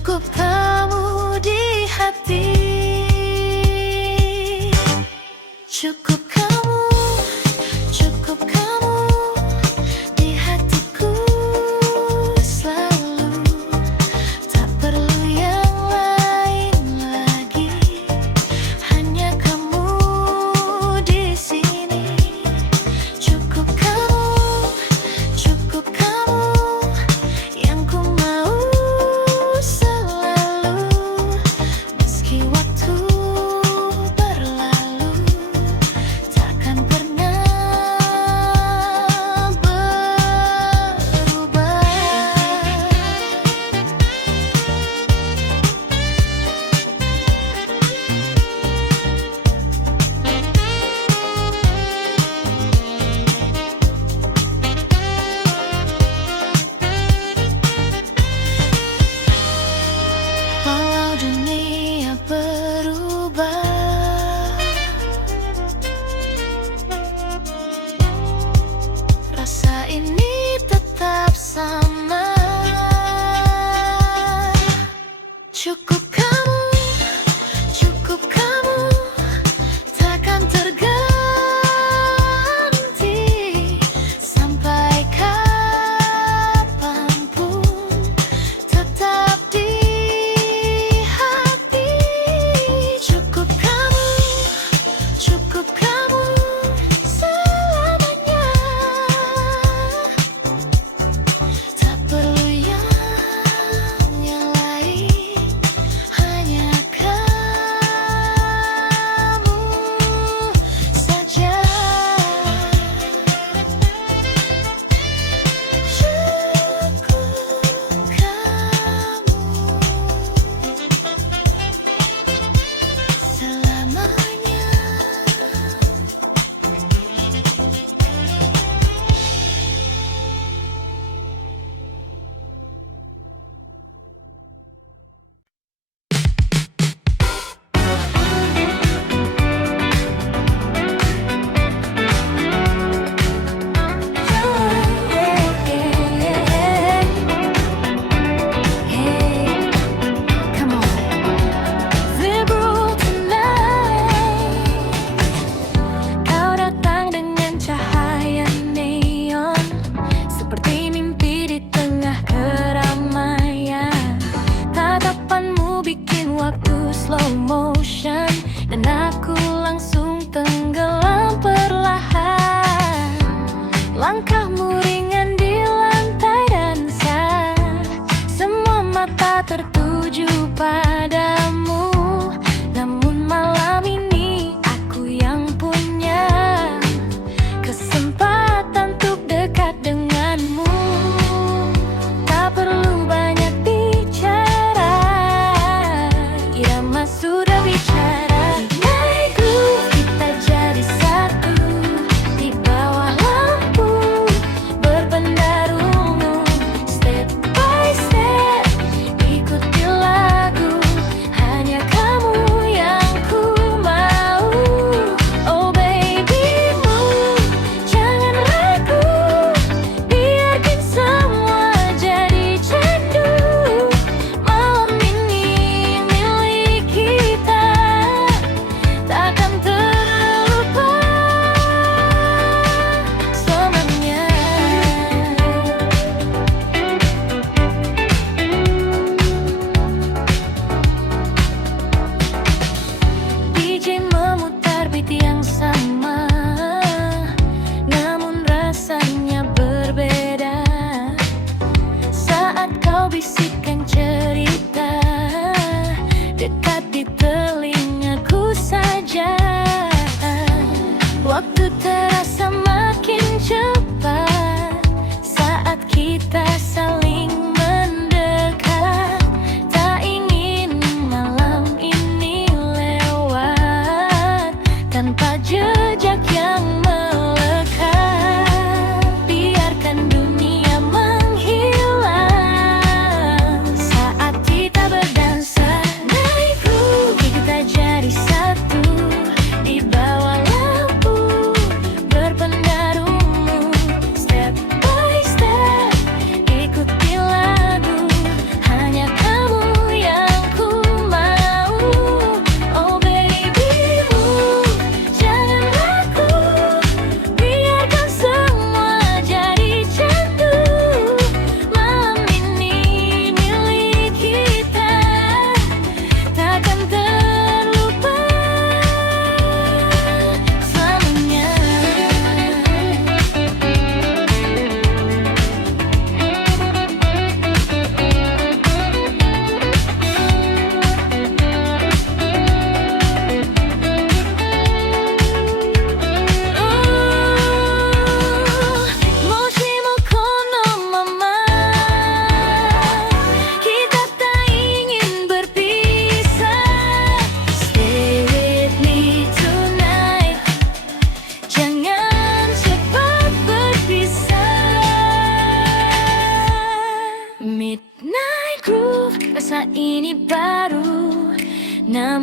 Cukup kamu di hati, cukup kamu, cukup kamu di hatiku selalu. Tak perlu yang lain lagi, hanya kamu di sini. Cukup kamu yang ku mau selalu. Meski waktu berlalu, takkan pernah berubah. Walau dunia berubah, rasa ini tetap sama. Cukup kamu, takkan terganti sampai kapanpun, tetap di hati. Cukup kamu selamanya. Tak perlu yang lain, hanya kamu saja. Cukup kamu selamanya. Come on. Liberal tonight. Kau datang dengan cahaya neon, seperti mimpi di tengah keramaian. Tatapanmu bikin waktu slow motion, dan aku langsung tenggelam perlahan. Langkahmu ringan di lantai dansa, semua mata tertuju padamu. Namun malam ini aku yang punya kesempatan untuk dekat denganmu. Tak perlu banyak bicara, irama sudah bicara.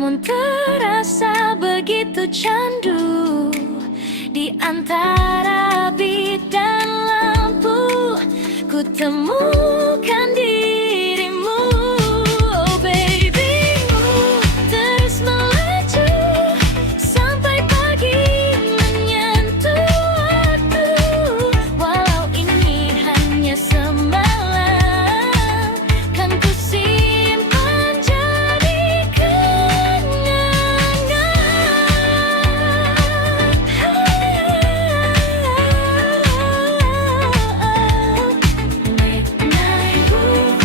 namun terasa begitu candu. Di antara beat dan lampu, ku temukan dirimu. Oh babymu, terus melaju sampai pagi menyentuh waktu. Walau ini hanya semalam, kan ku simpan jadi kenangan. Late night move,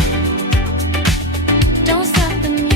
don't stop the music.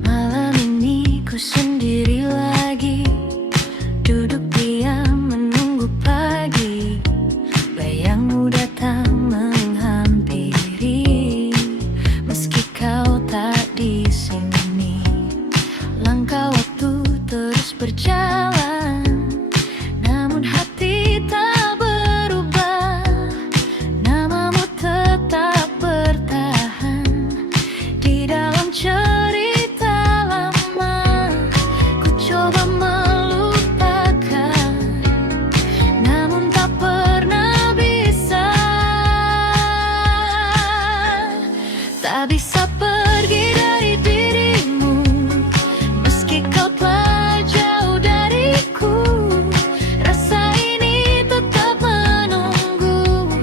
Malam ini ku sendiri lagi, duduk diam menunggu pagi. Bayangmu datang menghampiri, meski kau tak di sini. Langkah waktu terus berjalan, namun hati tak berubah. Namamu tetap bertahan di dalam cerita lama. Ku coba melupakan, namun tak pernah bisa. Tak bisa pergi dari dirimu, meski kau telah jauh dariku. Rasa ini tetap menunggu,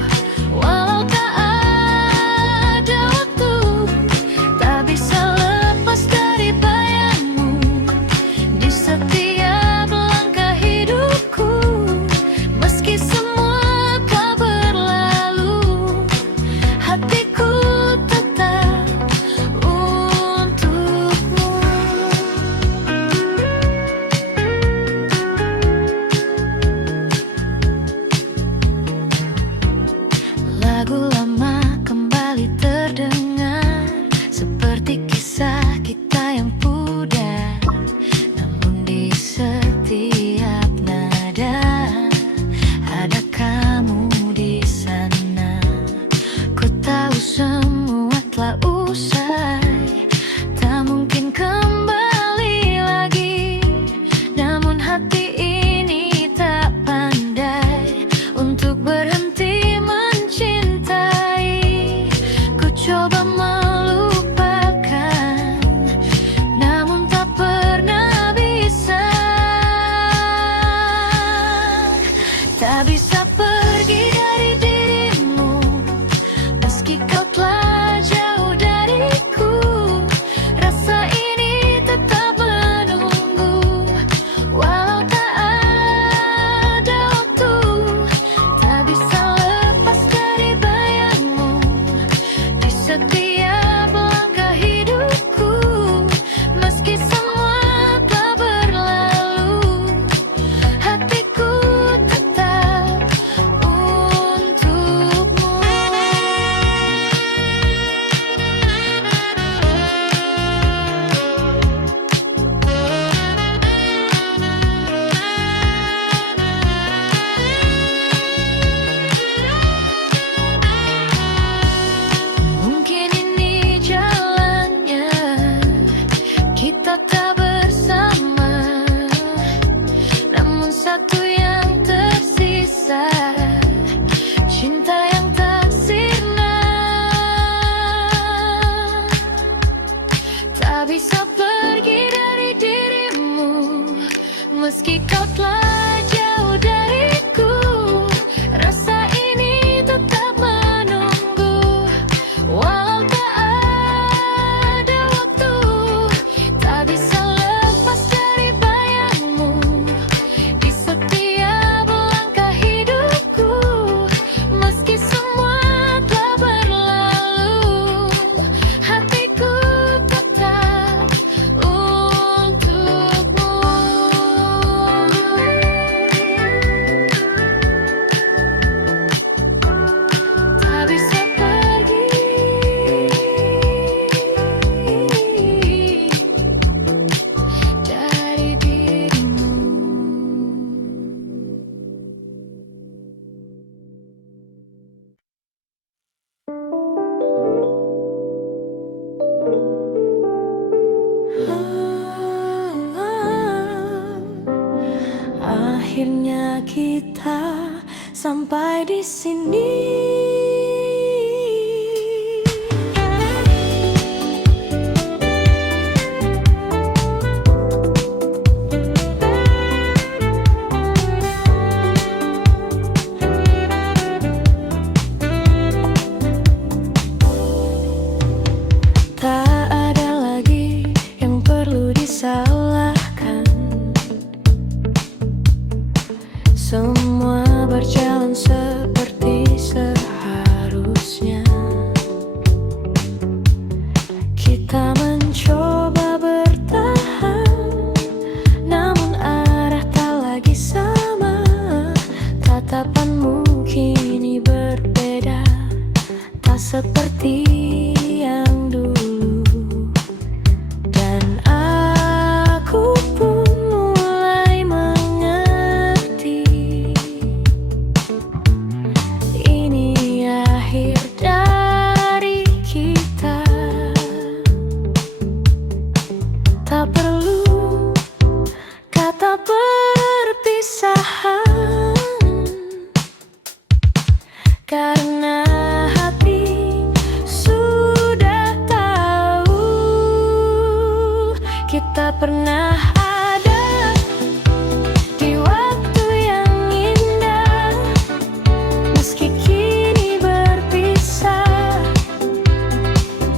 walau tak ada waktu. Tak bisa lepas dari bayangmu di setiap langkah hidupku. Meski semua telah berlalu, hatiku tetap untukmu. Lagu lama kembali terdengar, seperti kisah kita yang pudar. Namun di setiap nada ada kamu di sana. Ku tahu semua telah usai, tak mungkin kembali lagi. Namun hati ini tak pandai untuk berhenti mencintai. Ku coba melupakan, namun tak pernah bisa. Tak bisa pergi dari dirimu, meski kau telah jauh dariku. Rasa ini tetap menunggu, walau tak ada waktu. Tak bisa lepas dari bayangmu di setiap langkah hidupku. Meski semua telah berlalu, hatiku tetap untukmu. Mungkin ini jalannya, kita tak bersama. Namun satu yang tersisa, cinta yang tak sirna. Tak bisa pergi dari dirimu, meski kau telah jauh dariku. Rasa ini tetap menunggu, walau tak ada waktu. Tak bisa lepas dari bayangmu akhirnya kita sampai di sini. Tak ada lagi yang perlu disalahkan. Semua berjalan seperti seharusnya. Kita mencoba bertahan, namun arah tak lagi sama. Tatapanmu kini berbeda, tak seperti yang dulu. Dan aku pun mulai mengerti, ini akhir dari kita. Tak perlu kata perpisahan, karena hati sudah tahu kita pernah ada di waktu yang indah. Meski kini berpisah,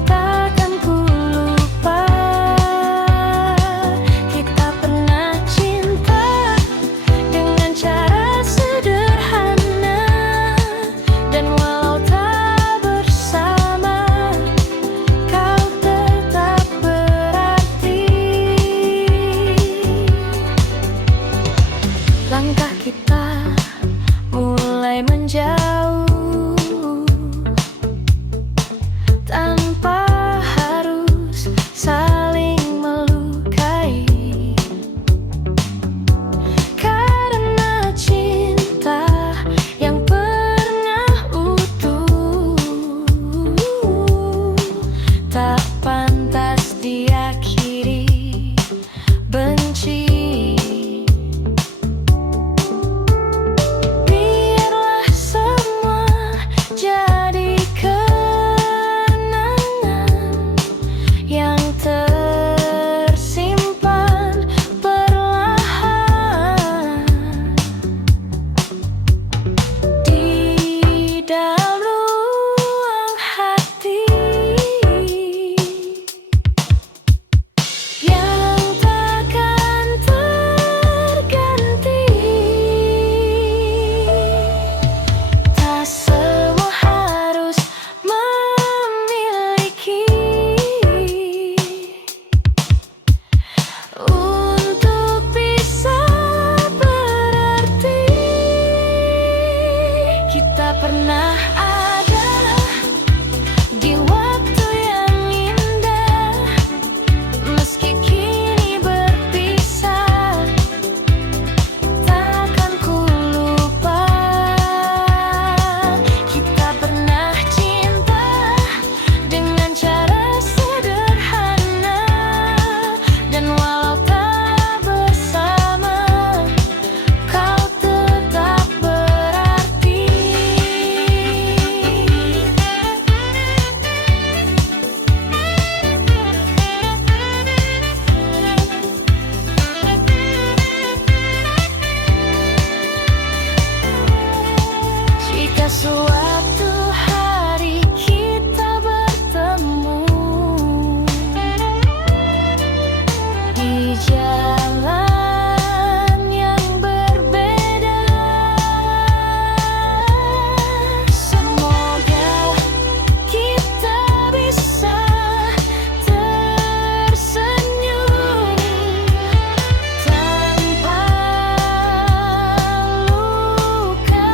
takkan ku lupa kita pernah cinta dengan cara sederhana. Dan walau tak bersama, kau tetap berarti. Langkah kita mulai menjauh, tanpa harus saling melukai. Karena cinta yang pernah utuh tak pantas diakhiri benci. Biarlah semua jadi kenangan yang tersimpan perlahan di dalam ruang hati, yang takkan terganti. Tak semua harus memiliki untuk bisa berarti. Kita pernah ada di waktu yang indah. Meski kini berpisah, takkan ku lupa kita pernah cinta dengan cara sederhana. Dan walau tak bersama, kau tetap berarti. Jika suatu hari kita bertemu di jalan yang berbeda, semoga kita bisa tersenyum tanpa luka.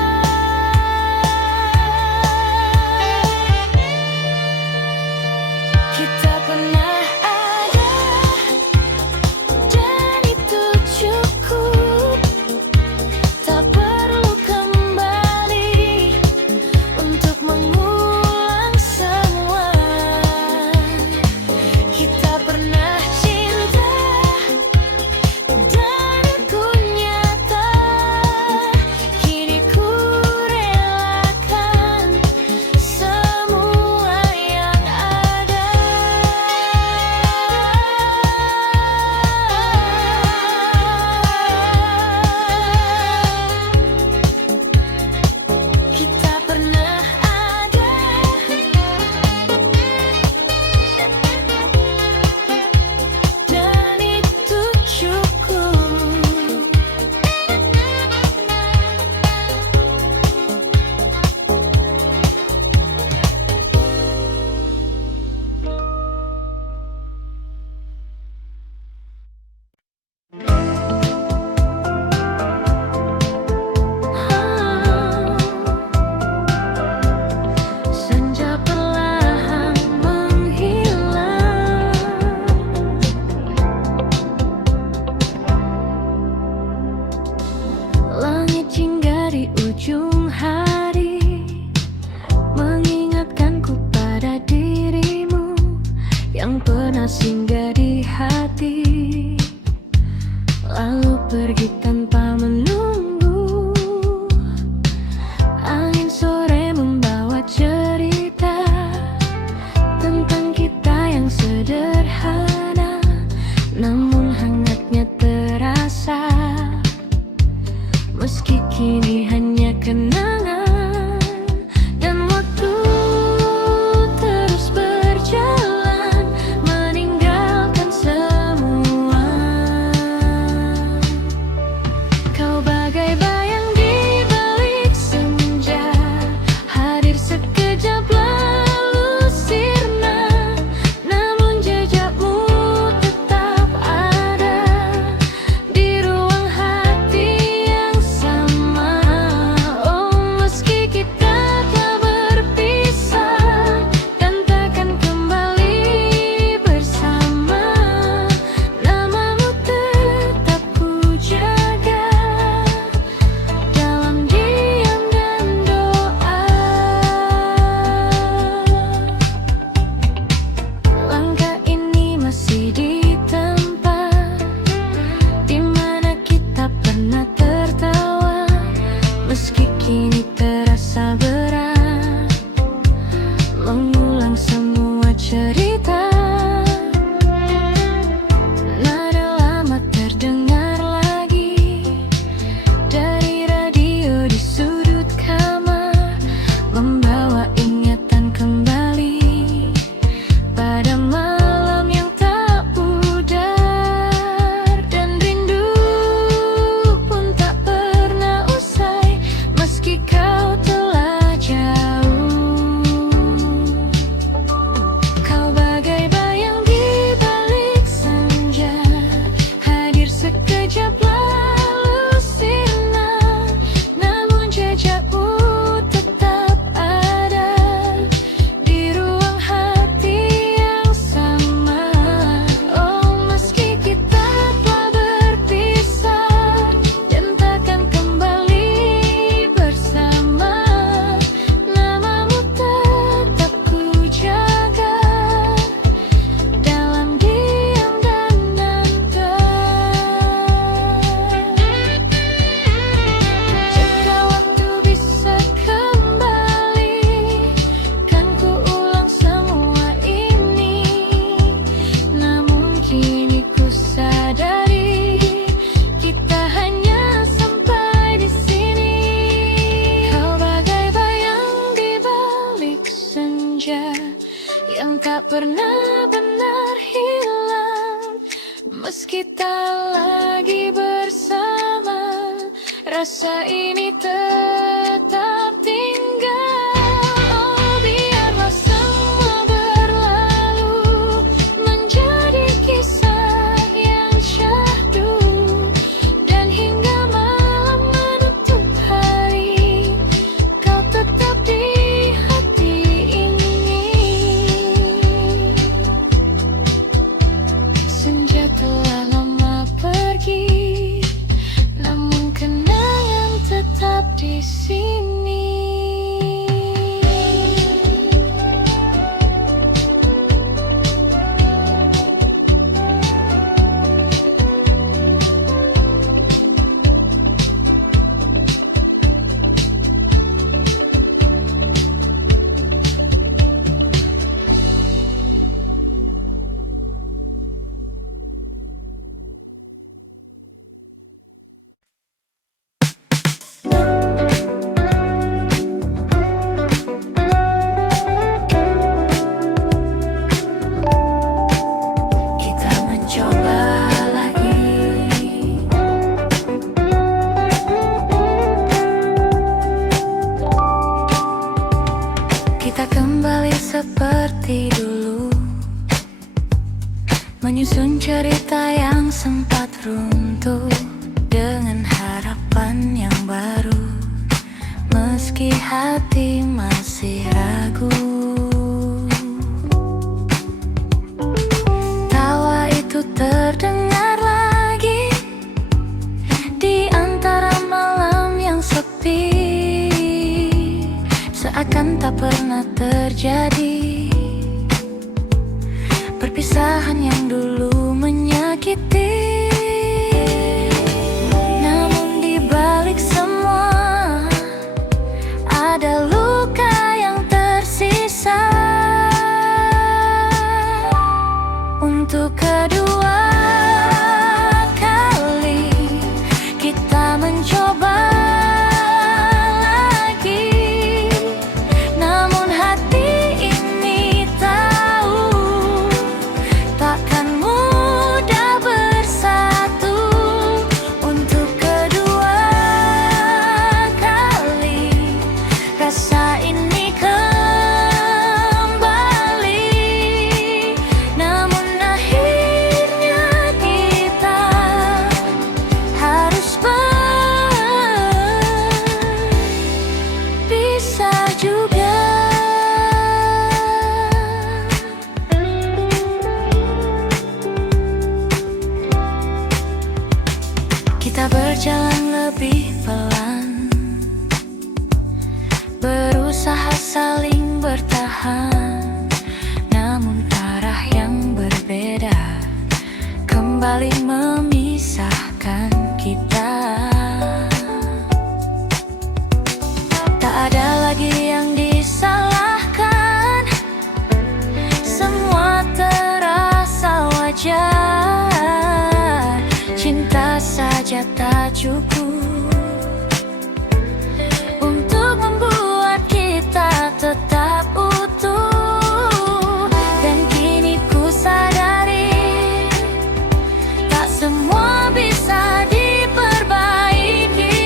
ujung hari, mengingatkanku pada dirimu yang pernah singgah di hati, lalu pergi tanpa menunggu. Angin sore membawa cerita tentang kita yang sederhana, namun hangatnya terasa. Meski kini hanya kenangan, dan waktu terus berjalan meninggalkan semua. Kau bagai bayang di balik senja, hadir sekejap lalu sirna, namun jejakmu tetap ada di ruang hati yang sama. Oh, meski kita telah berpisah dan takkan kembali bersama, namamu tetap ku jaga dalam diam dan doa. Langkah ini masih di tempat di mana kita pernah tertawa, meski kini terasa berat mengulang semua cerita. Nada lama terdengar lagi dari radio di sudut kamar, membawa ingatan kembali pada malam yang tak pudar. Dan rindu pun tak pernah usai, meski kau telah jauh. Kau bagai bayang di balik senja, hadir sekejap lalu sirna, namun jejakmu tetap ada di ruang hati yang sama. Oh, meski kita telah berpisah dan takkan kembali bersama, namamu tetap ku jaga dalam diam dan nada. Jika waktu bisa kembali, kan ku ulang semua ini, namun kini ku sadari kita hanya sampai di sini. Kau bagai bayang di balik senja yang tak pernah benar hilang, meski tak lagi bersama, rasa ini tetap tinggal. Oh, biarlah semua berlalu menjadi kisah yang syahdu, dan hingga malam menutup hari, kau tetap di hati ini. Senja telah lama pergi, namun kenangan tetap di sini. Kita mencoba lagi, kita kembali seperti dulu, menyusun cerita yang sempat runtuh dengan harapan yang baru, meski hati masih ragu. Tawa itu terdengar lagi di antara malam yang sepi. pernah terjadi. Perpisahan yang dulu menyakiti, namun di balik semua ada luka yang tersisa. Untuk kedua kali kita mencoba lagi, namun hati ini tahu takkan mudah bersatu. Untuk kedua kali rasa ini kembali, namun akhirnya kita harus berpisah juga. Kita berjalan lebih pelan, berusaha saling bertahan, namun arah yang berbeda kembali memisahkan kita. Tak ada lagi yang disalahkan, semua terasa wajar. Cinta saja tak cukup untuk membuat kita tetap utuh. Dan kini ku sadari, tak semua bisa diperbaiki.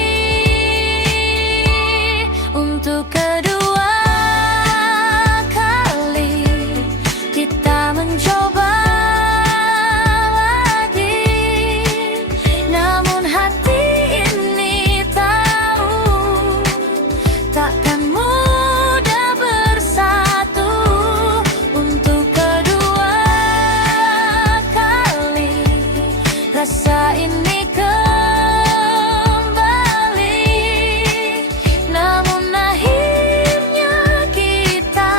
Untuk kedua kali kita mencoba lagi, namun hati ini tahu takkan mudah bersatu. Untuk kedua kali rasa ini kembali, namun akhirnya kita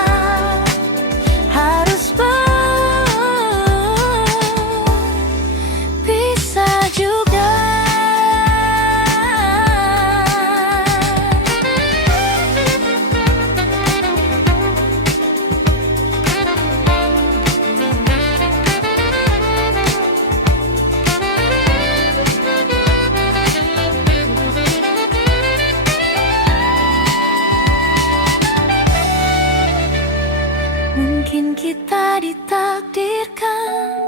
harus berpisah juga. Mungkin kita ditakdirkan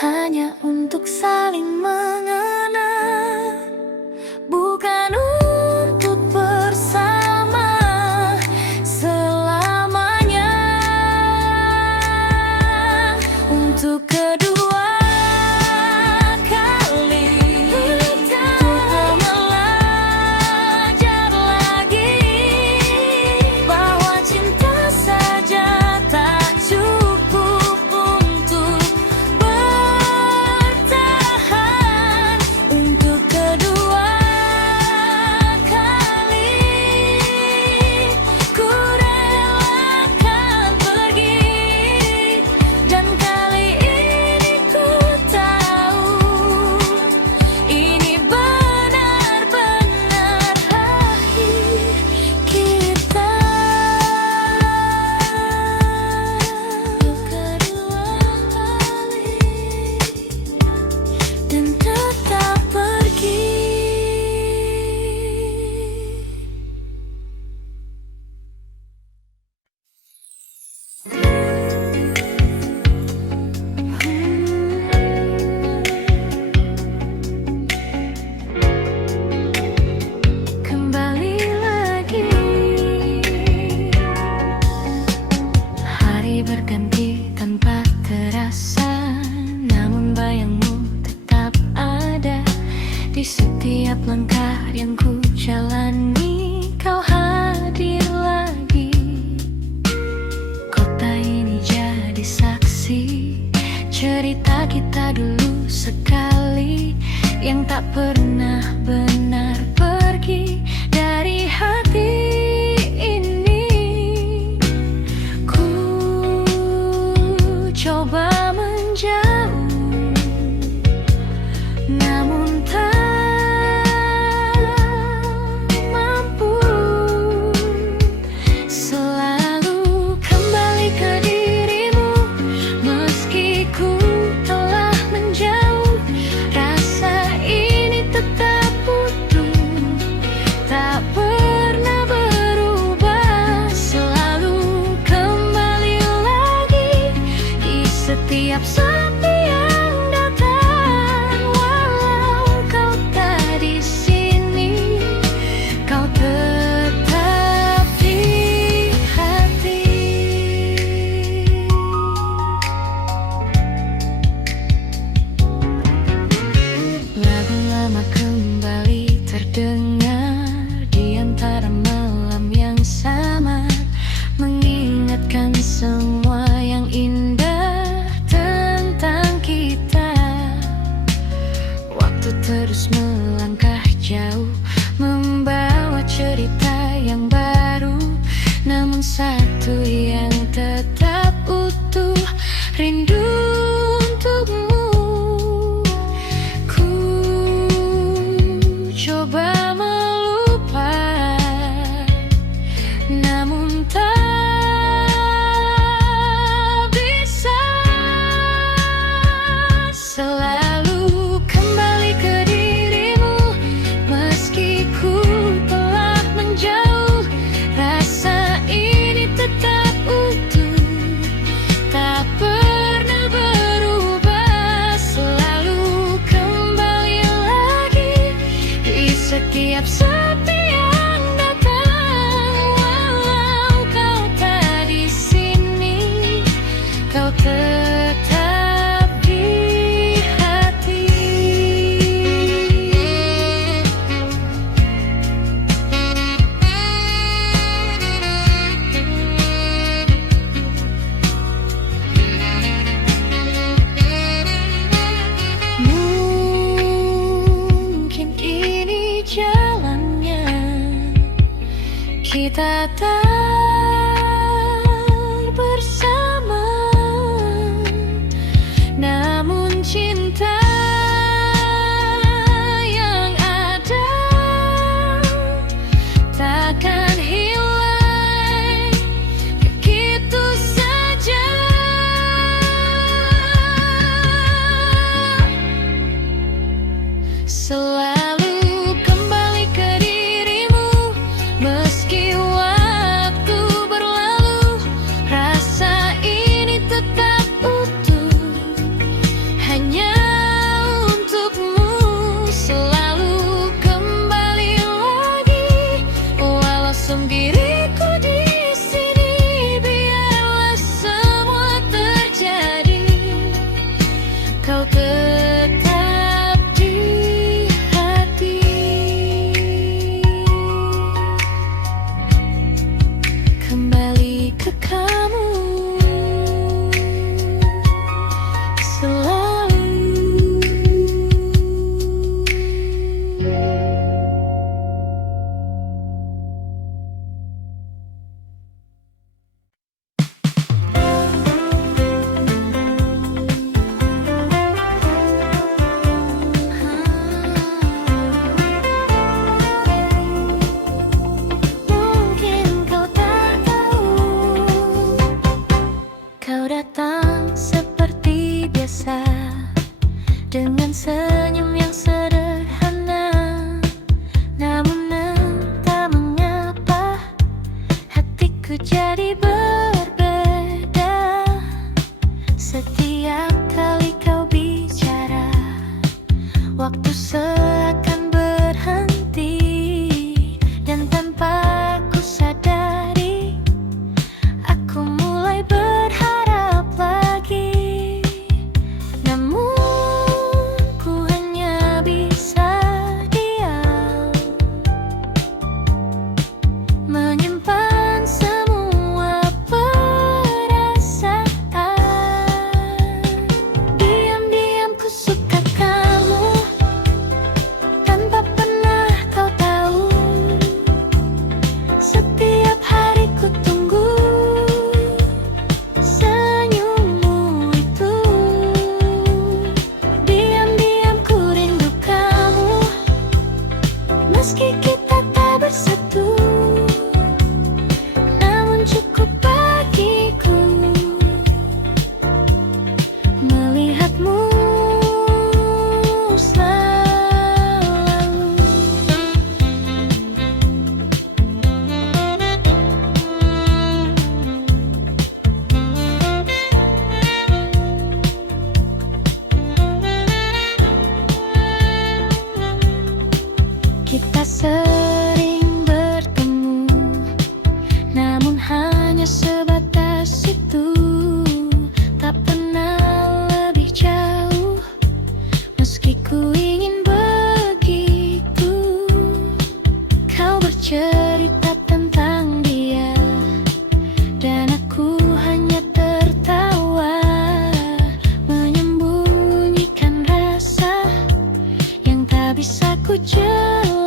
hanya untuk saling mengenal, bukan untuk bersama selamanya. Untuk kedua kali untuk belajar lagi bahwa cinta saja tak cukup untuk bertahan. Untuk kedua kali ku relakan pergi, dan kali ini ku tahu ini benar-benar akhir kita. Kedua kali dan tetap pergi. Kembali lagi, hari berganti tanpa terasa, namun bayangmu tetap ada di setiap langkah yang ku jalani. Kau hadir lagi, kota ini jadi saksi cerita kita dulu sekali yang tak pernah benar pergi dari hati ini. Setiap sepi yang datang, walau kau tak di sini, kau tetap di hati. Mungkin ini jalannya, kita tak bersama, namun cinta yang ada takkan hilang begitu saja. Selalu kembali ke dirimu, meski waktu berlalu, rasa ini tetap utuh, hanya untukmu. Selalu kembali lagi, walau sendiriku di sini, biarlah semua terjadi, kau tetap di hati. Kembali ke kamu selalu. Mungkin kau tak tahu, kau datang seperti biasa, dengan senyum yang sederhana, namun entah mengapa hatiku jadi berbeda. Setiap kali kau bicara, waktu seakan berhenti, dan tanpa ku sadari, aku mulai berharap lagi. Namun ku hanya bisa diam, menyimpan semua perasaan. Diam-diam ku suka kamu, tanpa pernah kau tahu. Setiap hari ku tunggu senyummu itu. Diam-diam ku rindu kamu, meski kita tak bersatu, namun cukup bagiku melihatmu selalu. Kita sering bertemu, namun hanya sebatas itu, tak pernah lebih jauh, meski ku ingin begitu. Kau bercerita tentang dia, dan aku hanya tertawa, menyembunyikan rasa yang tak bisa ku jelaskan.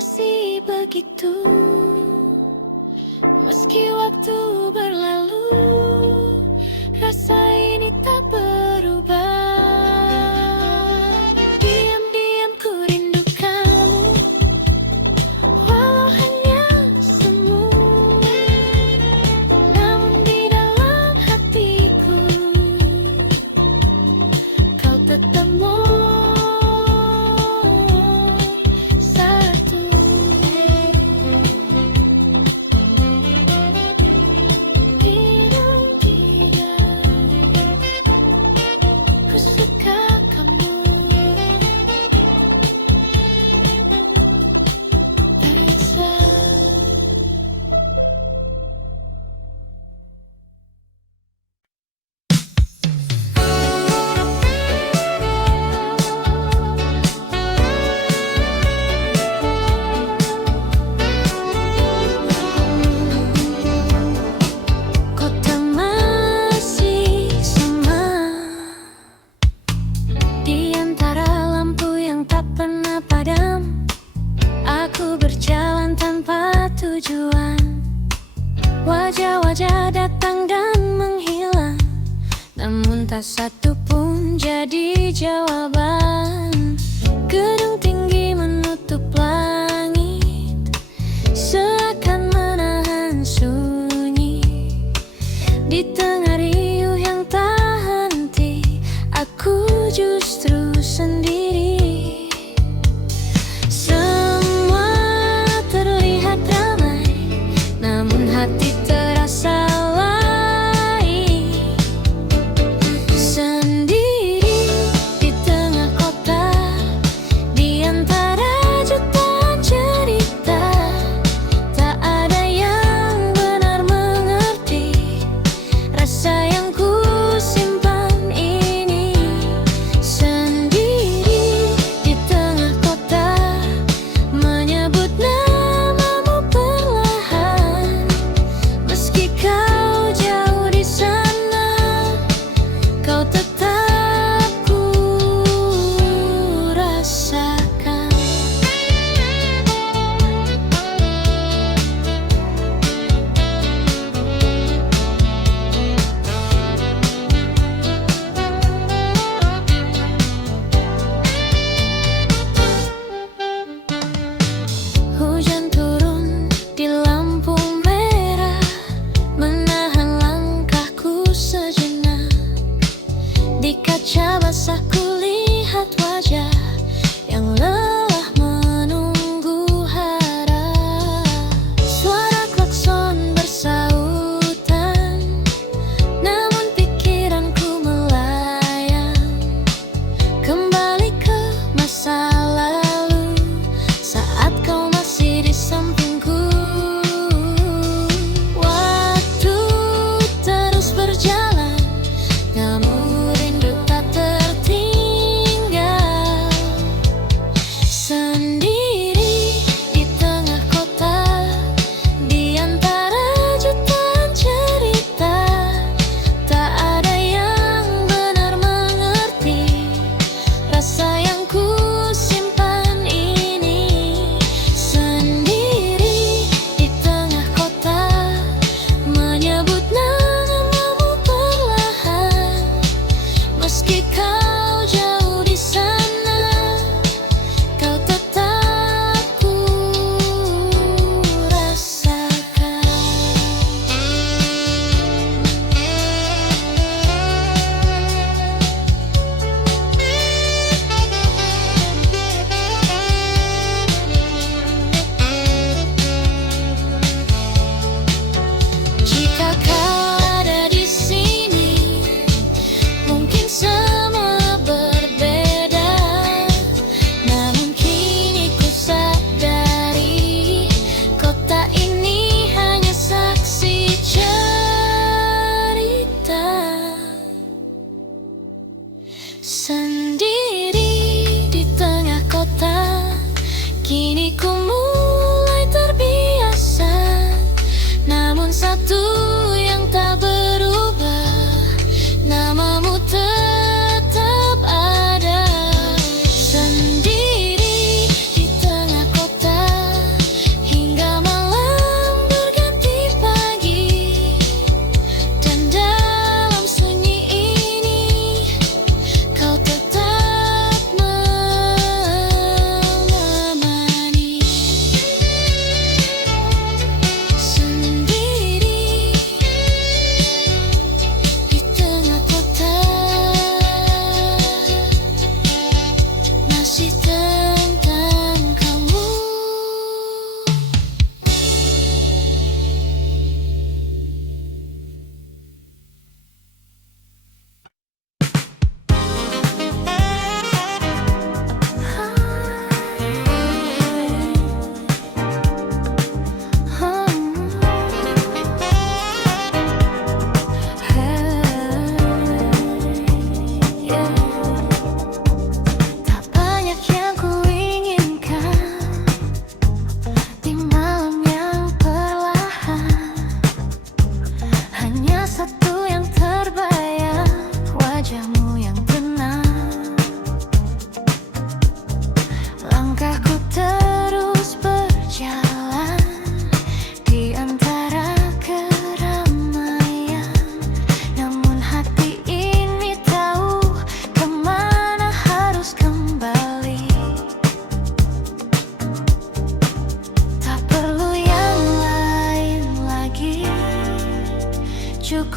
masih begitu. Meski waktu berlalu, rasa ini tak berubah. Diam-diam ku rindu kamu, walau hanya semu. Namun di dalam hatiku, kau tetap satu. Ku suka kamu, Elsa. Kota masih sama, di antara lampu yang tak pernah padam. Aku berjalan tanpa tujuan, wajah-wajah datang dan menghilang, namun tak satu pun jadi jawaban. Gedung tinggi menutup langit, seakan menahan sunyi. Di tengah riuh yang tak henti, aku justru sendiri. Semua terlihat ramai, namun hati terasa lain. Sendiri di tengah kota, di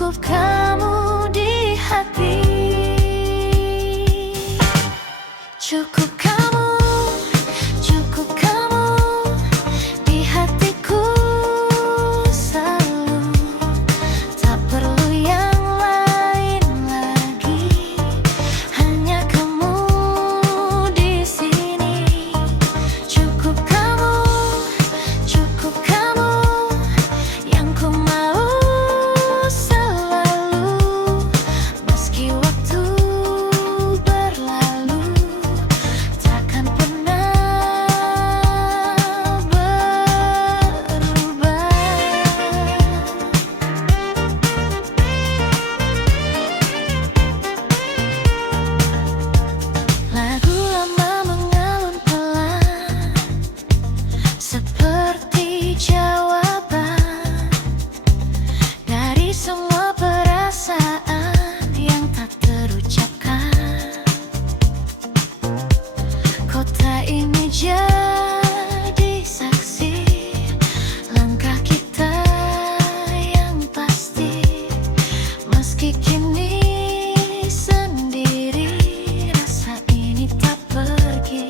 Cukup kamu di hati. Cukup kamu, cukup kamu di hatiku selalu. Tak perlu yang lain lagi, hanya kamu di sini. Cukup kamu yang ku mau selalu. Meski waktu berlalu, takkan pernah berubah. Lagu lama mengalun pelan, seperti jawaban dari semua perasaan yang tak terucapkan. Kota ini jadi saksi langkah kita yang pasti. Meski kini sendiri, rasa ini tak pergi.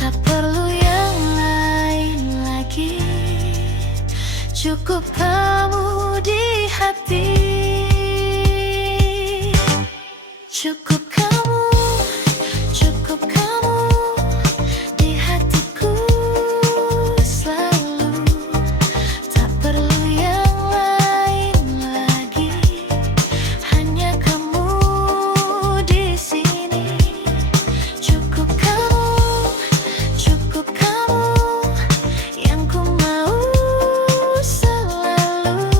Tak perlu yang lain lagi, cukup kamu di hati. Cukup kamu di hatiku selalu. Tak perlu yang lain lagi, hanya kamu di sini. Cukup kamu yang ku mau selalu.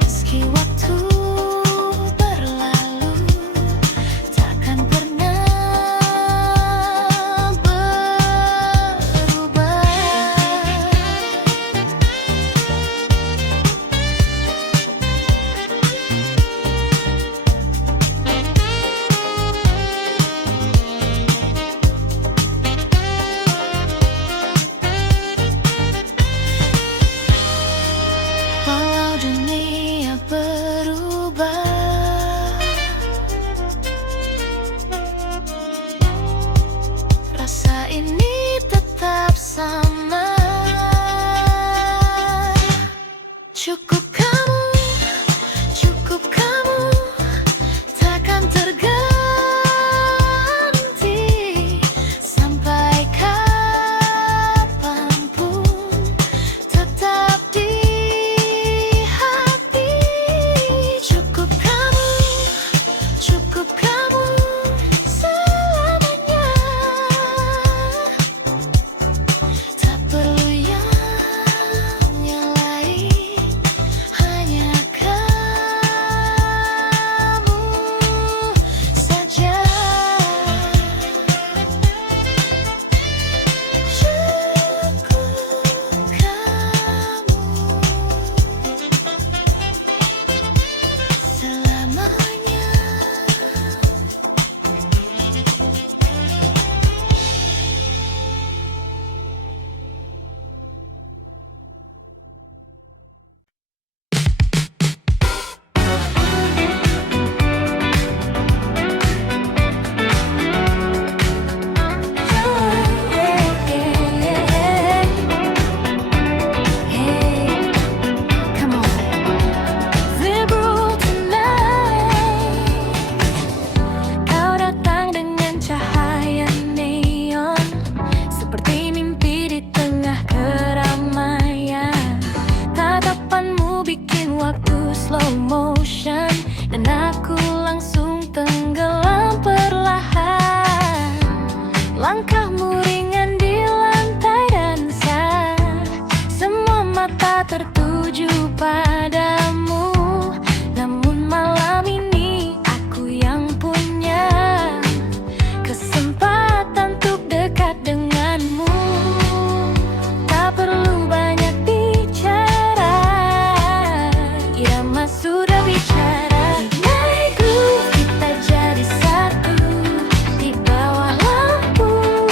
Meski waktu berlalu, takkan pernah berubah. Walau dunia berubah, rasa ini tetap sama. Cukup kamu takkan terganti sampai kapanpun, tetap di hati. Cukup kamu selamanya. Tak perlu yang lain, hanya kamu saja. Cukup kamu selamanya. Come on, liberal tonight. Kau datang dengan cahaya neon, seperti mimpi di tengah keramaian. Tatapanmu bikin waktu slow motion, dan aku langsung tenggelam perlahan. Langkahmu ringan di lantai dansa, semua mata tertuju padamu. Namun malam ini aku yang punya kesempatan untuk dekat denganmu. Tak perlu banyak bicara, irama sudah bicara. Naik groove, kita jadi satu di bawah lampu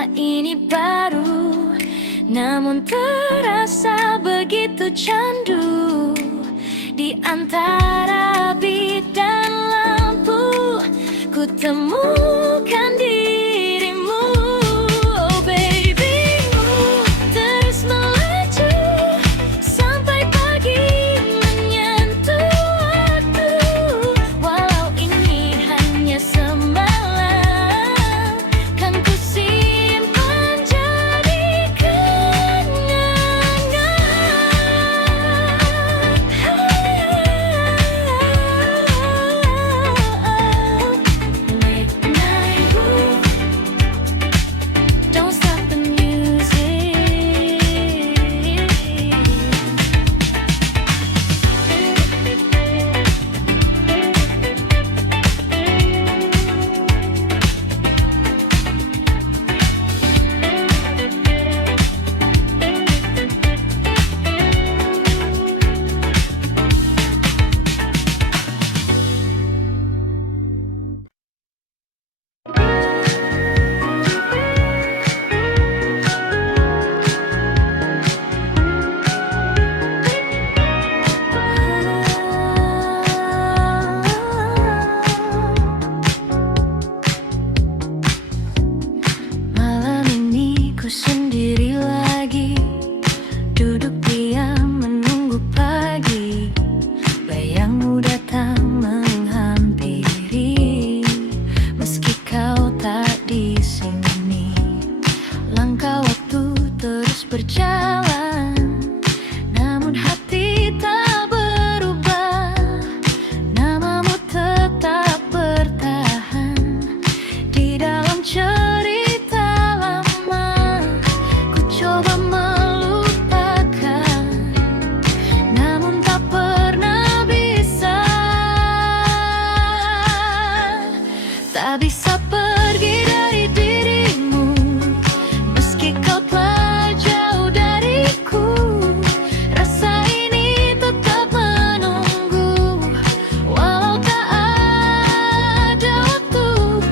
Rasa ini baru, namun terasa begitu candu. Di antara bit dan lampu, ku temukan dirimu. Oh babymu, terus melaju sampai pagi menyentuh waktu. Walau ini hanya semalam, kan ku simpan jadi kenangan. Midnight Blue, don't stop the music. Malam ini ku sendiri lagi, duduk diam menunggu pagi. Bayangmu datang menghampiri, meski kau tak di sini. Langkah waktu terus berjalan, namun hati tak berubah. Namamu tetap bertahan di dalam cerita lama. Ku coba melupakan, namun tak pernah bisa. Tak bisa pergi dari dirimu, meski kau telah jauh dariku. Rasa ini tetap menunggu, walau tak ada waktu.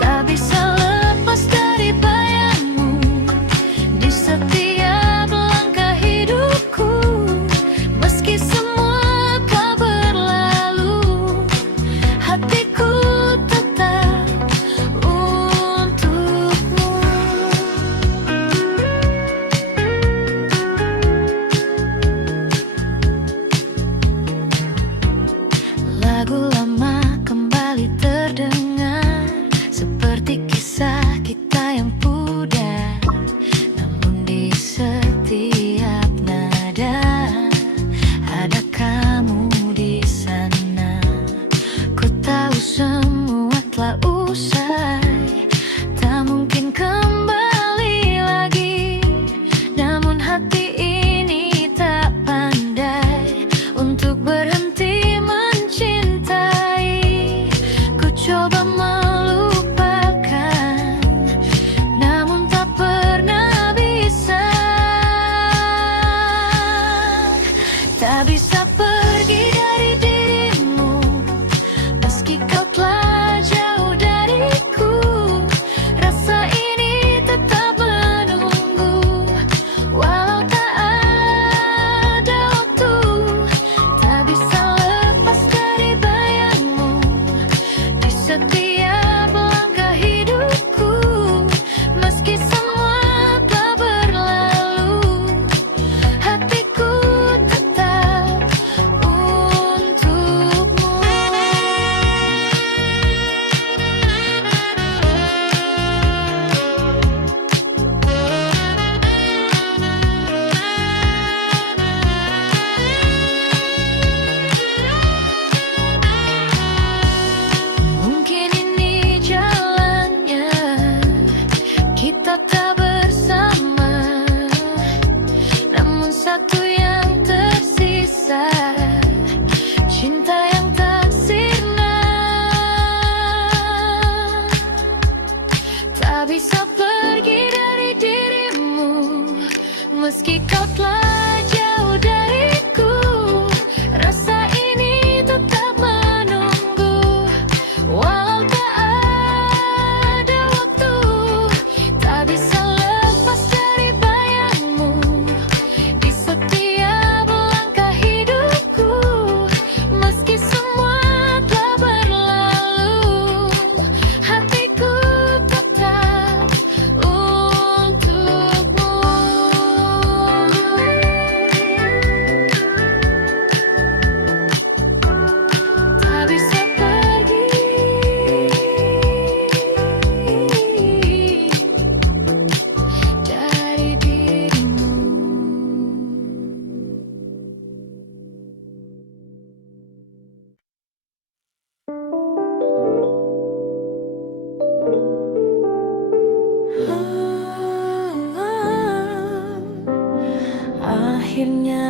Tak bisa lepas dari bayangmu di setiap langkah hidupku. Meski semua telah berlalu, hatiku tetap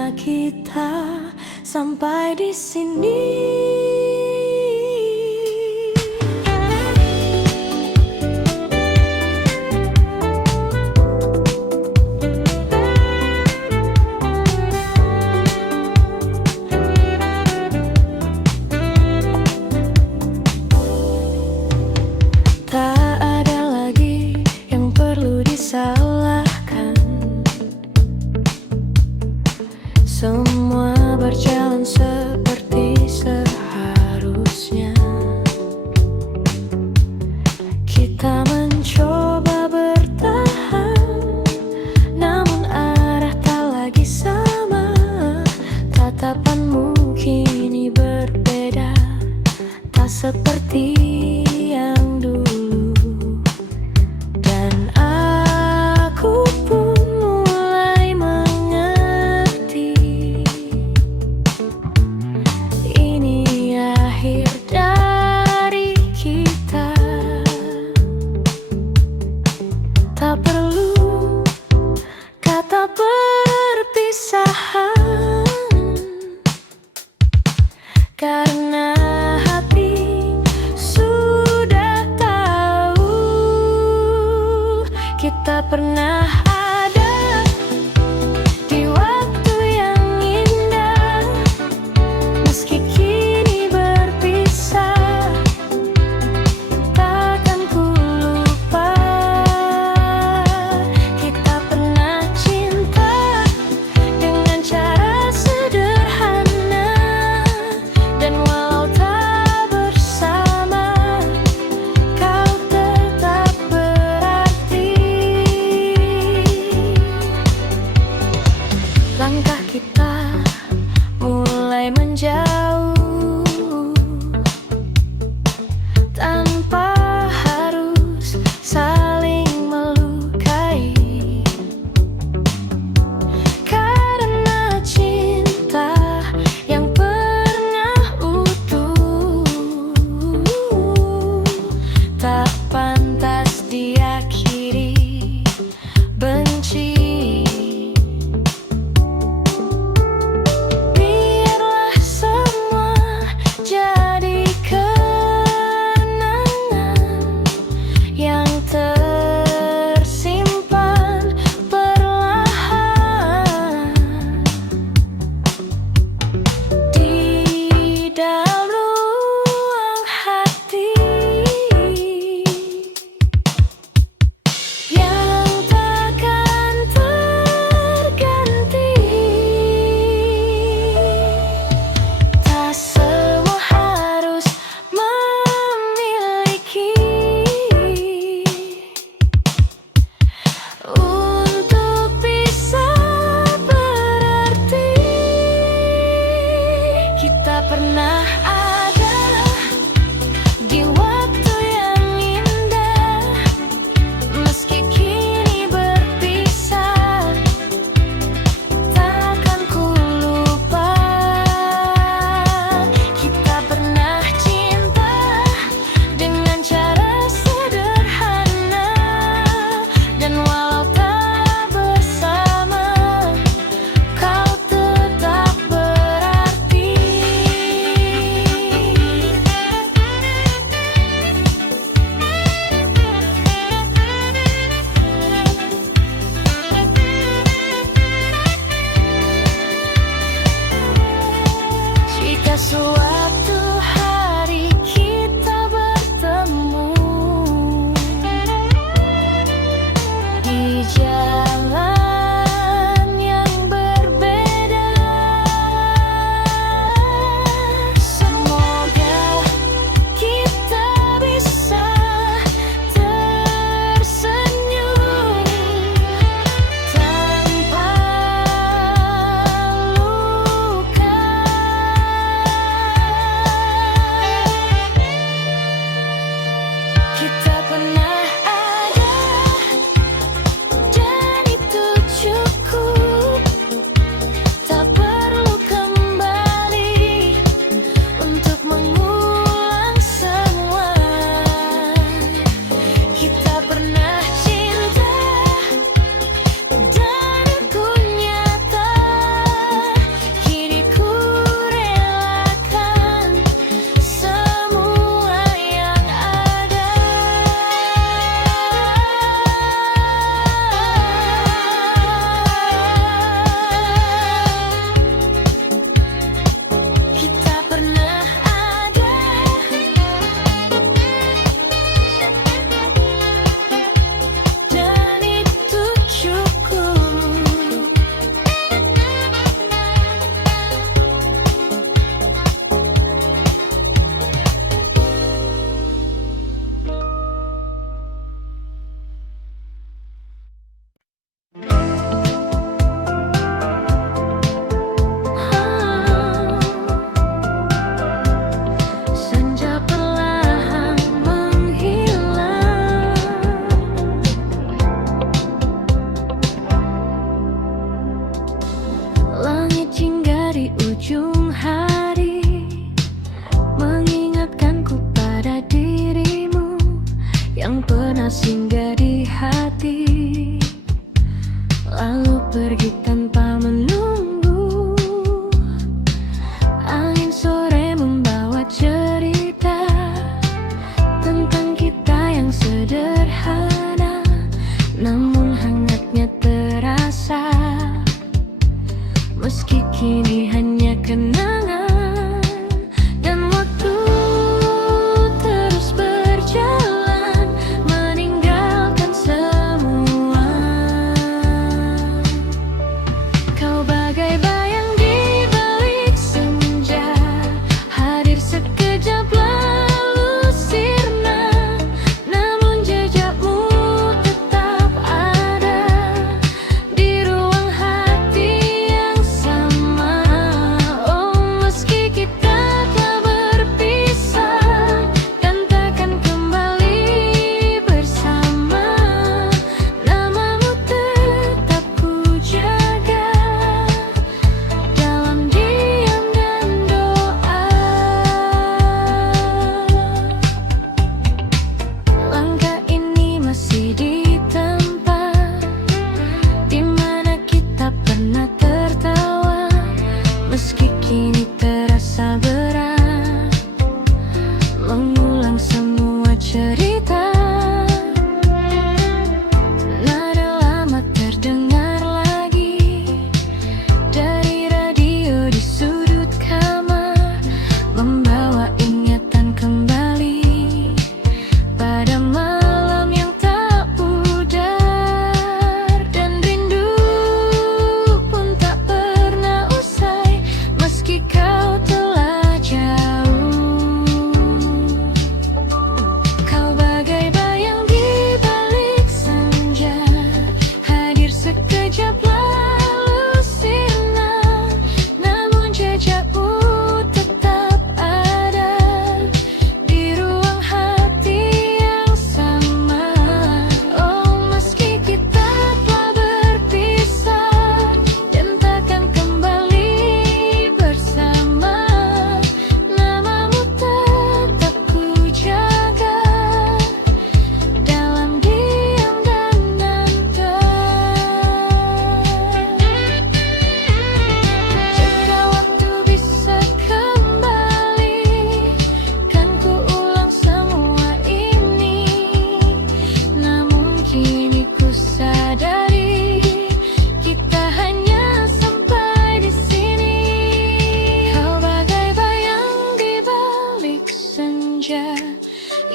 cerita kita sampai di sini. Tak ada lagi yang perlu disalahkan. Semua berjalan seperti seharusnya. Kita mencoba bertahan, namun arah tak lagi sama. Tatapanmu kini berbeda, tak seperti yang dulu. Dan aku pun mulai mengerti, ini akhir dari kita. Tak perlu kata perpisahan, karena hati sudah tahu kita pernah ada di waktu yang indah. Meski kini berpisah, takkan ku lupa kita pernah cinta dengan cara sederhana. Dan walau tak bersama, kau tetap berarti.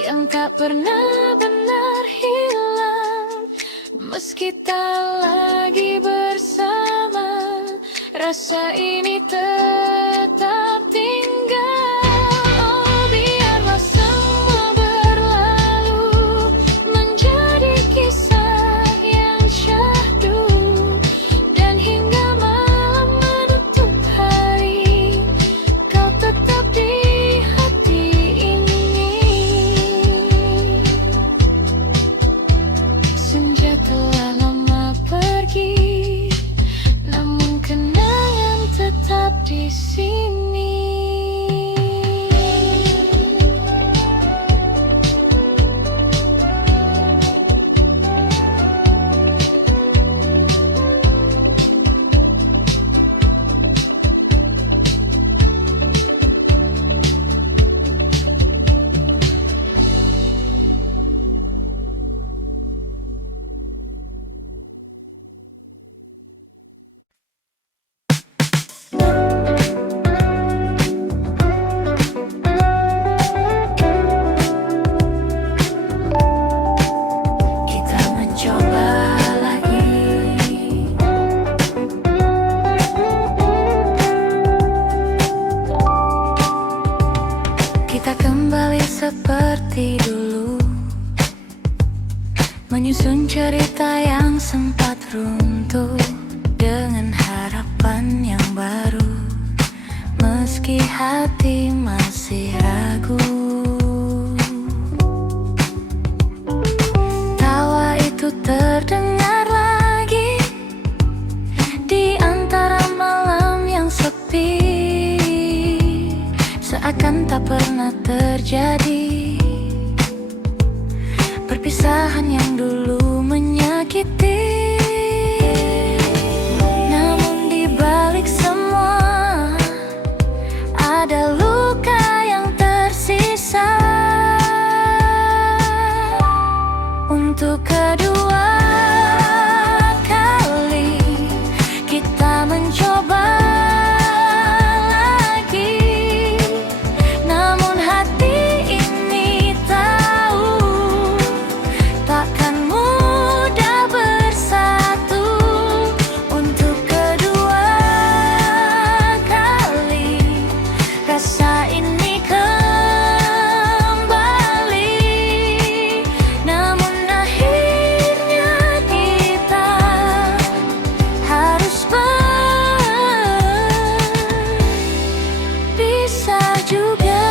yang tak pernah benar hilang. Meski tak lagi bersama, rasa ini tetap tinggal. Oh, biarlah semua berlalu menjadi kisah yang syahdu, dan hingga malam menutup hari, kau tetap di hati ini. Senja telah lama pergi, namun kenangan tetap di sini. Kita mencoba lagi. Kita kembali seperti dulu, menyusun cerita yang sempat runtuh dengan harapan yang baru. Meski hati masih ragu, tawa itu terdengar lagi di antara malam yang sepi, seakan tak pernah terjadi. Perpisahan yang dulu menyakiti, namun di balik semua ada luka yang tersisa. Untuk kedua kali kita mencoba lagi, namun hati ini tahu takkan mudah bersatu. Untuk kedua kali rasa ini kembali, namun akhirnya kita harus berpisah juga.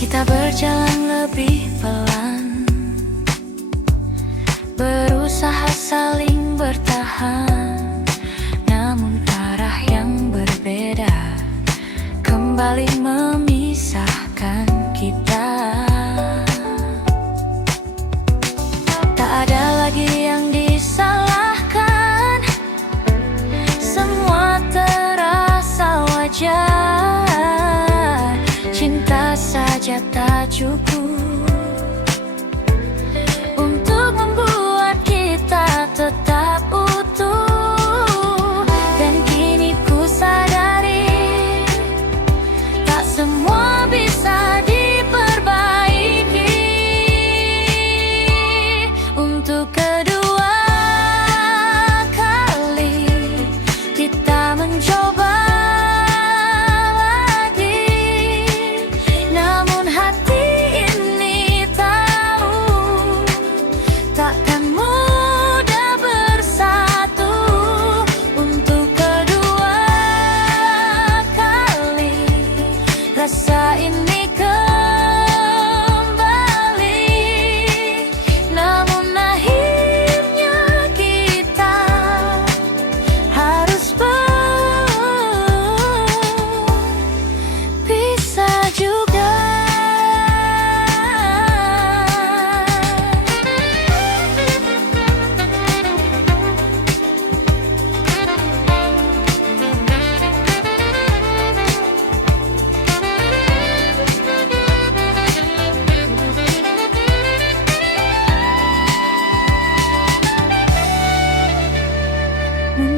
Kita berjalan lebih pelan, berusaha saling bertahan, namun arah yang berbeda kembali memisahkan kita. Tak ada lagi yang disalahkan, semua terasa wajar. Cinta saja tak cukup untuk membuat kita tetap utuh. Dan kini ku sadari, tak semua bisa diperbaiki. Untuk kedua kali kita mencoba lagi, namun hati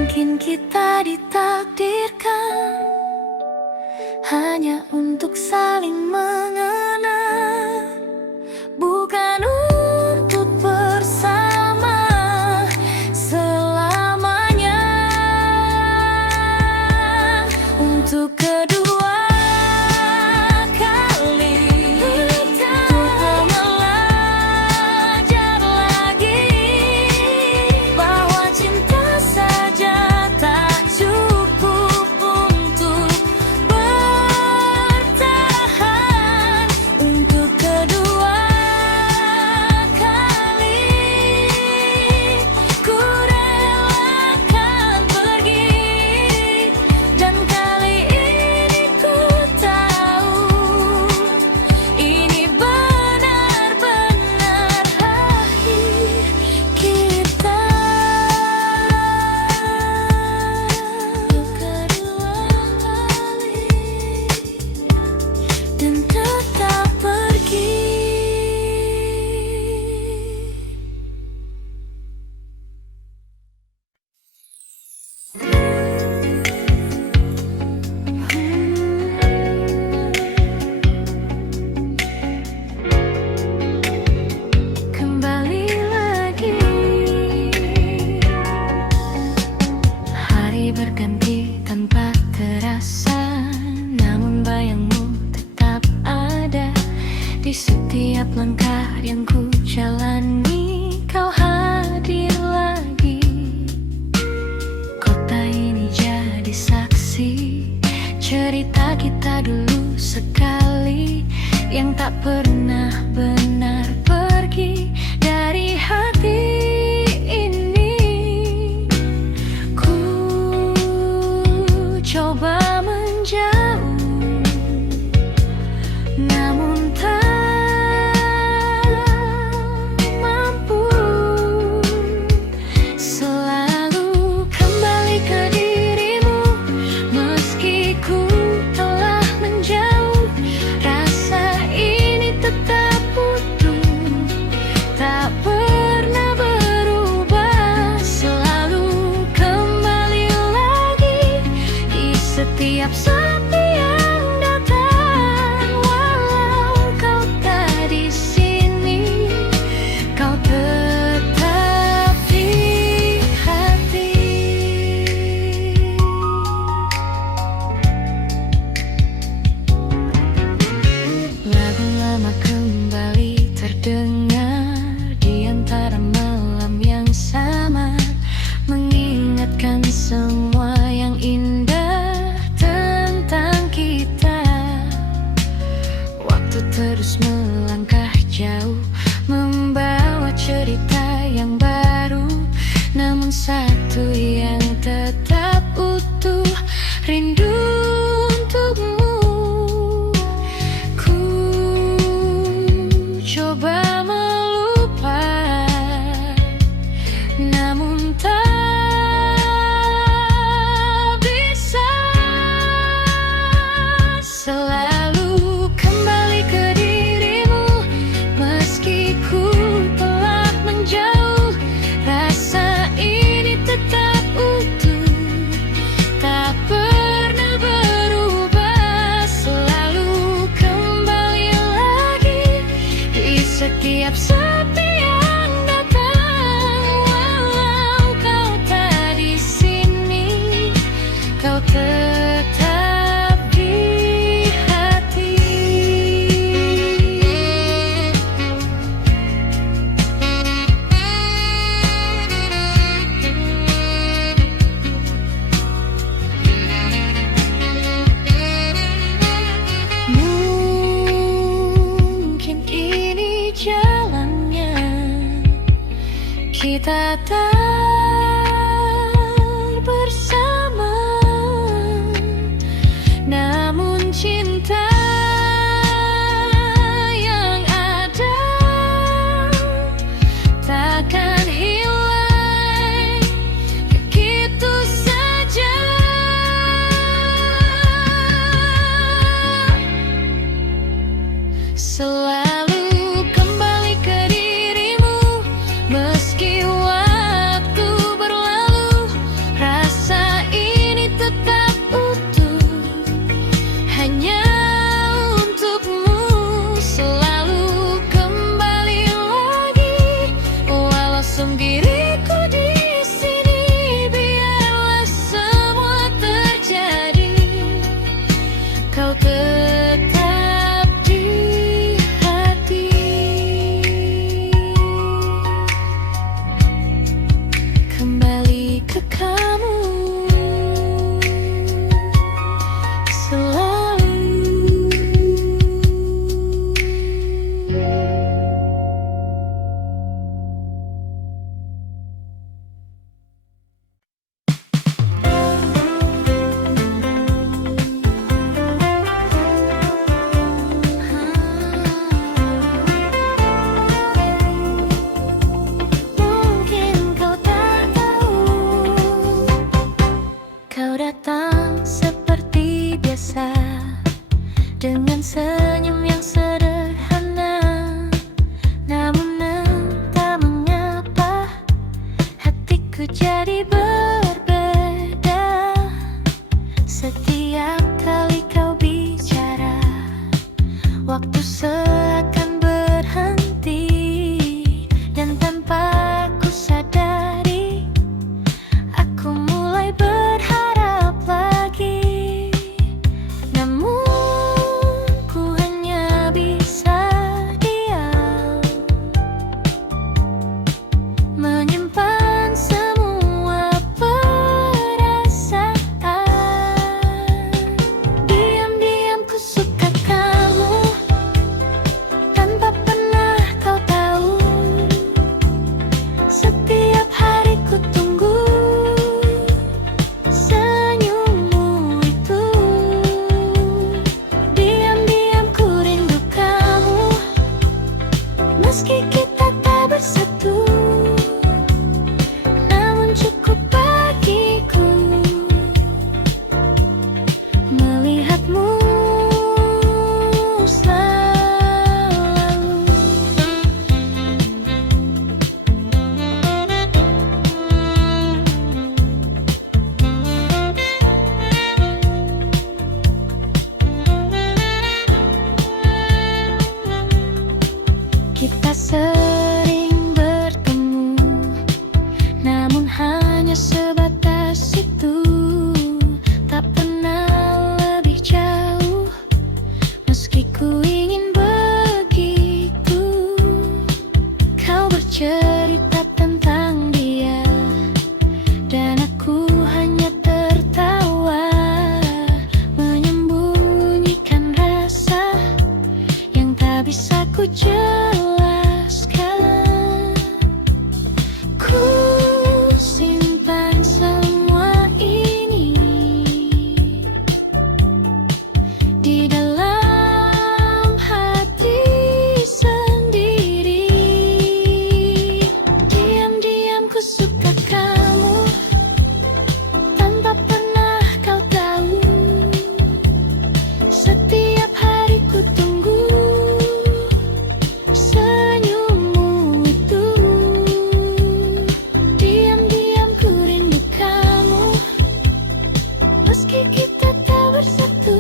Mungkin kita ditakdirkan hanya untuk saling mengenal, bukan untuk bersama selamanya. Untuk kedua kali untuk belajar lagi bahwa cinta saja tak cukup untuk bertahan. Untuk kedua kali ku relakan pergi, dan kali ini ku tahu ini benar-benar akhir kita. Kedua kali dan tetap pergi. Kembali lagi, hari berganti tanpa terasa, namun bayangmu tetap ada di setiap langkah yang ku jalani. Kau hadir lagi, kota ini jadi saksi cerita kita dulu sekali yang tak pernah benar pergi dari hati ini. Ku coba menjauh, namun tak mampu. Selalu kembali ke dirimu, meski ku telah menjauh. Rasa ini tetap utuh, tak pernah berubah. Selalu kembali lagi di setiap sepi yang datang. Walau kau tak di sini, kau tetap di hati. Lagu lama kembali terdengar di antara malam yang samar, mengingatkan semua yang indah tentang kita. Waktu terus melangkah jauh, membawa cerita yang baru, namun satu yang tetap utuh, rindu untukmu. Ku coba melupakan, namun tak bisa. Selalu kembali ke dirimu, meski ku telah menjauh. Rasa ini tetap utuh, tak pernah berubah. Selalu kembali lagi di setiap sepi yang datang. Walau kau tak di sini, kau tetap di hati. Mungkin ini jalannya, kita tak bersama, namun cinta yang ada takkan hilang begitu saja. Selalu kembali ke dirimu, meski waktu Meski kita tak bersatu,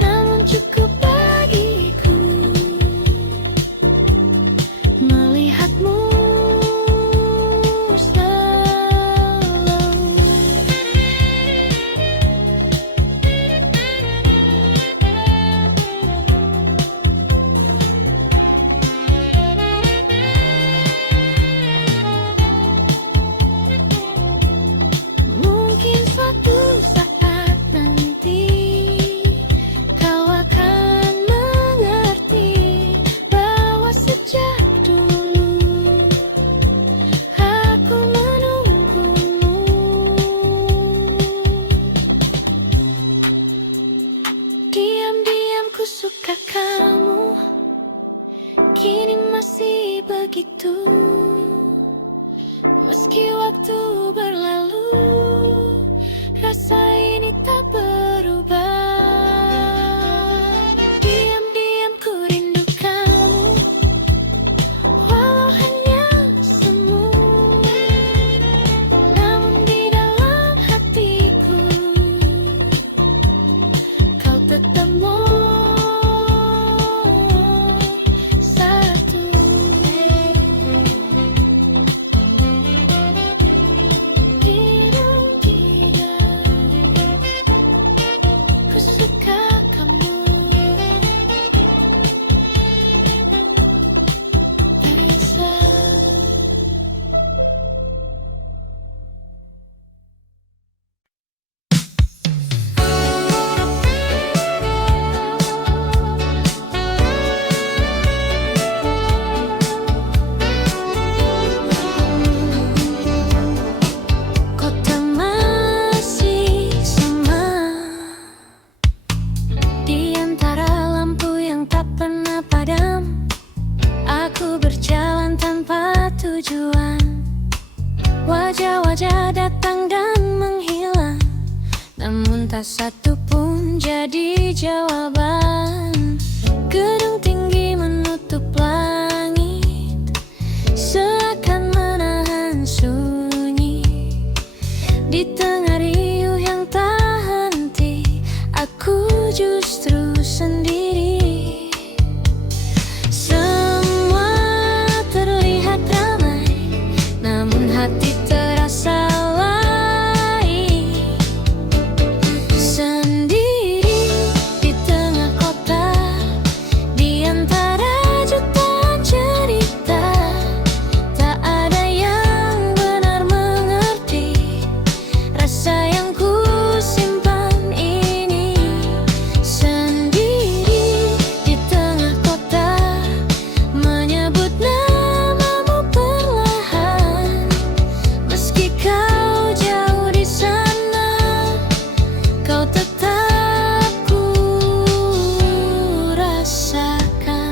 namun cukup bagiku melihatmu selalu. Mungkin suatu saat nanti kau akan mengerti bahwa sejak dulu aku menunggumu. Diam-diam ku suka kamu, kini masih begitu. Meski waktu berlalu, rasa ini tak berubah. Diam-diam ku rindu kamu, walau hanya semu. Namun di dalam hatiku, kau tetap satu. Ku suka kamu, Elisa. Kota masih sama, di antara lampu yang tak pernah padam. Aku berjalan tanpa tujuan, wajah-wajah datang dan menghilang, namun tak satu pun jadi jawaban. Gedung tinggi menutup langit, seakan menahan sunyi. Di tengah riuh yang tak henti, aku justru sendiri. Semua terlihat ramai, namun hati terasa lain. Sendiri di tengah kota, di antara jutaan cerita, tak ada yang benar mengerti rasa yang ku simpan ini. Sendiri di tengah kota, menyebut namamu perlahan. Meski kau jauh di sana, kau tetap ku rasakan.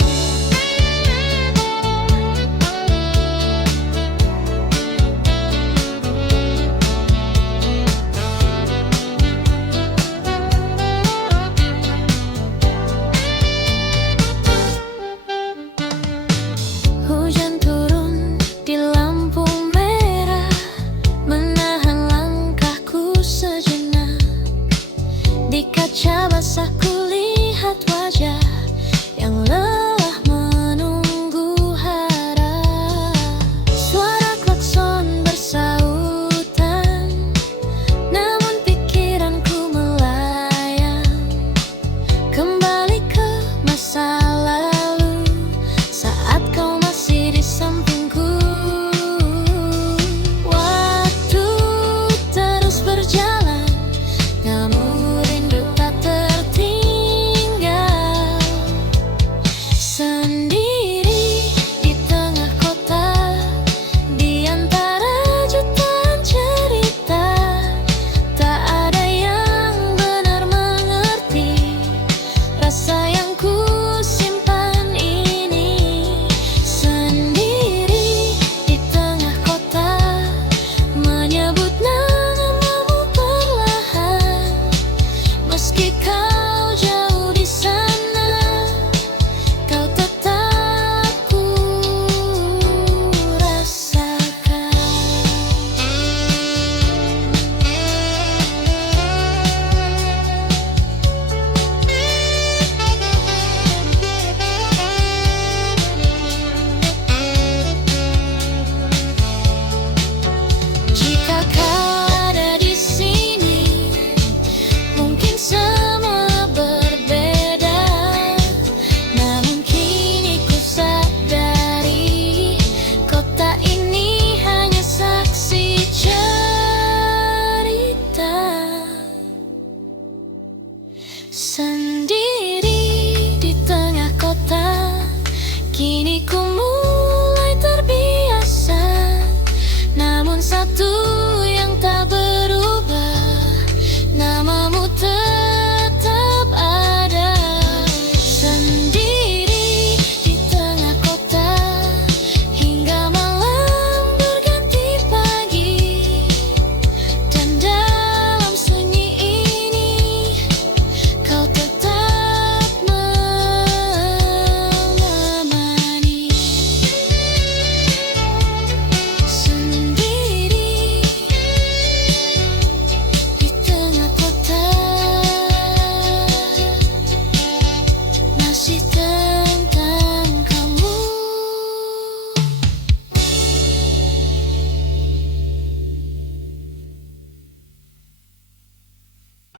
Hujan turun di lampu merah, menahan langkahku sejenak. Di kaca basah ku lihat wajah yang lelah menunggu harap. Suara klakson bersautan, namun pikiranku melayang kembali ke masa lalu, saat kau masih di sampingku. Waktu terus berjalan,